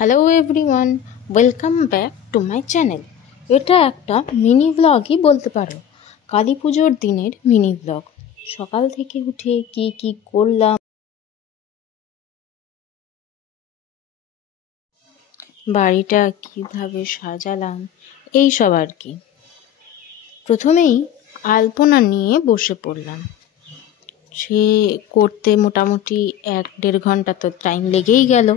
Hello everyone, welcome back to my channel. এটা একটা mini ব্লগই বলতে পারো, কালী পুজোর দিনের মিনি ব্লগ। সকাল থেকে উঠে কি কি করলাম, বাড়িটা কিভাবে সাজালাম, এই সব আর কি। প্রথমেই আলপনা নিয়ে বসে পড়লাম। সে করতে মোটামুটি 1-1.5 ঘন্টা তো টাইম লেগেই গেল।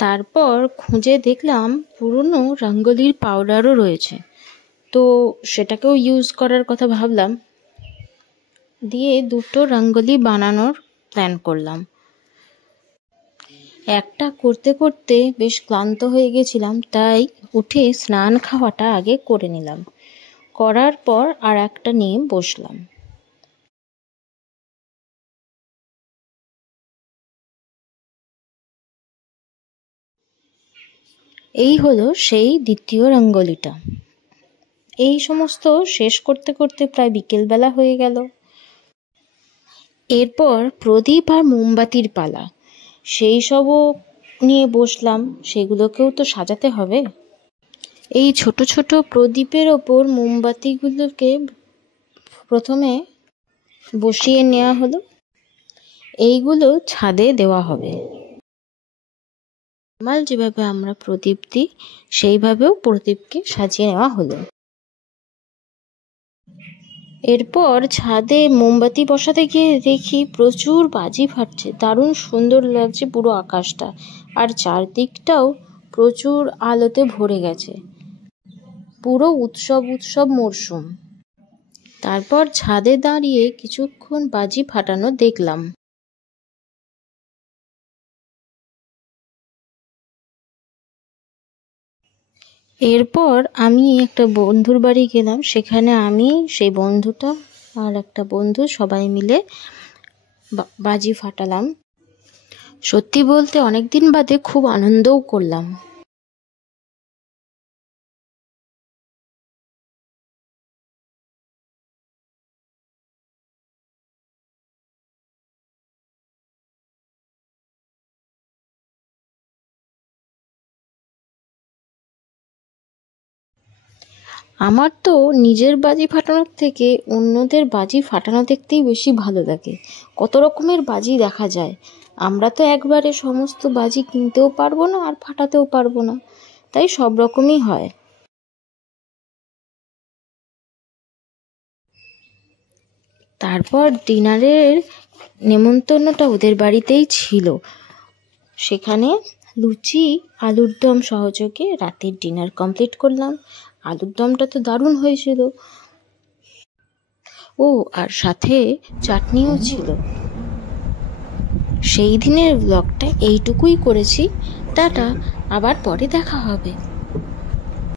তারপর খুঁজে দেখলাম পুরনো রঙ্গোলির পাউডারও রয়েছে, তো সেটাকেও ইউজ করার কথা ভাবলাম। দিয়ে 2টো রঙ্গোলি বানানোর প্ল্যান করলাম। একটা করতে করতে বেশ ক্লান্ত হয়ে গেছিলাম, তাই উঠে স্নান খাওয়াটা আগে করে নিলাম। করার পর আর একটা নিয়ে বসলাম। এই হলো সেই দ্বিতীয় রঙ্গোলিটা। এই সমস্ত শেষ করতে করতে প্রায় বিকেলবেলা হয়ে গেল। এরপর প্রদীপ আর মোমবাতির পালা, সেই সবও নিয়ে বসলাম। সেগুলোকেও তো সাজাতে হবে। এই ছোট ছোট প্রদীপের ওপর মোমবাতিগুলোকে প্রথমে বসিয়ে নেওয়া হলো। এইগুলো ছাদে দেওয়া হবে। নর্মাল যেভাবে আমরা প্রদীপ দিই সেইভাবেও প্রদীপকে সাজিয়ে নেওয়া হলো। এরপর ছাদে মোমবাতি বসাতে গিয়ে দেখি প্রচুর বাজি ফাটছে, দারুণ সুন্দর লাগছে পুরো আকাশটা, আর চারদিকটাও প্রচুর আলোতে ভরে গেছে। পুরো উৎসব মরশুম। তারপর ছাদে দাঁড়িয়ে কিছুক্ষণ বাজি ফাটানো দেখলাম। এরপর আমি একটা বন্ধুর বাড়ি গেলাম। সেখানে আমি, সেই বন্ধুটা আর একটা বন্ধু সবাই মিলে বাজি ফাটালাম। সত্যি বলতে অনেকদিন বাদে খুব আনন্দও করলাম। আমার তো নিজের বাজি ফাটানোর থেকে অন্যদের বাজি ফাটানো দেখতেই বেশি ভালো লাগে। কত রকমের বাজি দেখা যায়। আমরা তো একবারে সমস্ত বাজি কিনতেও পারবো না আর ফাটাতেও পারবো না, তাই সব রকমই হয়। তারপর ডিনারের নেমন্তন্নটা ওদের বাড়িতেই ছিল। সেখানে লুচি, আলুর দম সহযোগে রাতের ডিনার কমপ্লিট করলাম। আলুর দমটা তো দারুণ হয়েছিল। ও, আর সাথে চাটনিও ছিল। সেই দিনের ব্লগটা এইটুকুই করেছি। টাটা, আবার পরে দেখা হবে।